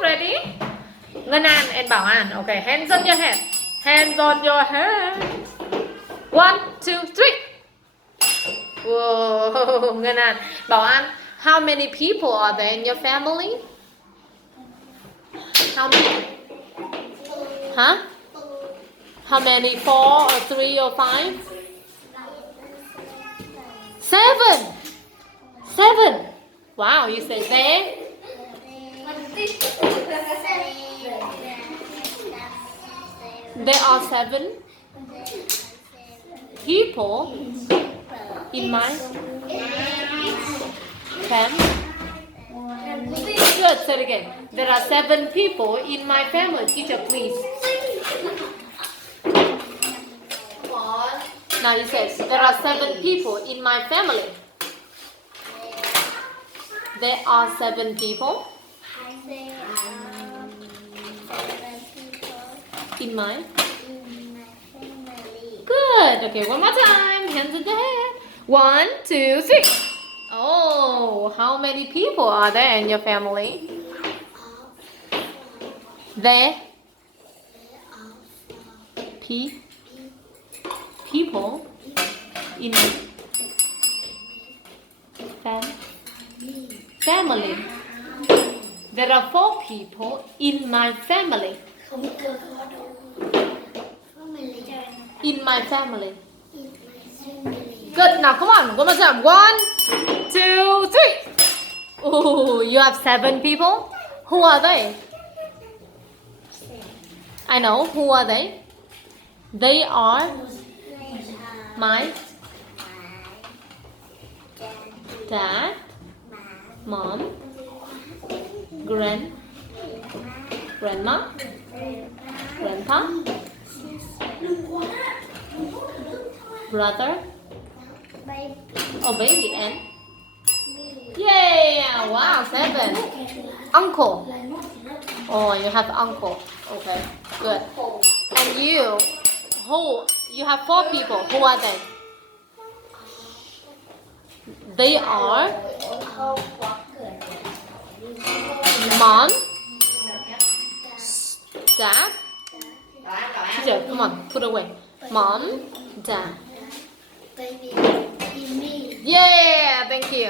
Ready? Ngân An and Bảo An. Okay, hands on your head. Hands on your head. 1, 2, 3. Whoa, Ngân An. Bảo An, how many people are there in your family? How many? Huh? How many? 4 or 3 or 5? 7. 7. Wow, you say there? There are 7 people in my family. Good, say it again. There are 7 people in my family. Teacher, please. Now you say, there are 7 people in my family. There are 7 people in my family. Good. Okay, one more time. Hands on your head. 1, 2, 3. Oh, how many people are there in your family? There people in family. There are 4 people in my family. In my family. Good. Now come on. One more time. 1, 2, 3. Oh, you have 7 people. Who are they? I know. Who are they? They are my dad, mom, grandma, grandpa, brother, baby, and yeah, wow, 7. Uncle. Oh, you have uncle. Okay, good. And you have 4 people. Who are they? They are mom, dad. Teacher, come on, put away. Mom, dad. Yeah, thank you.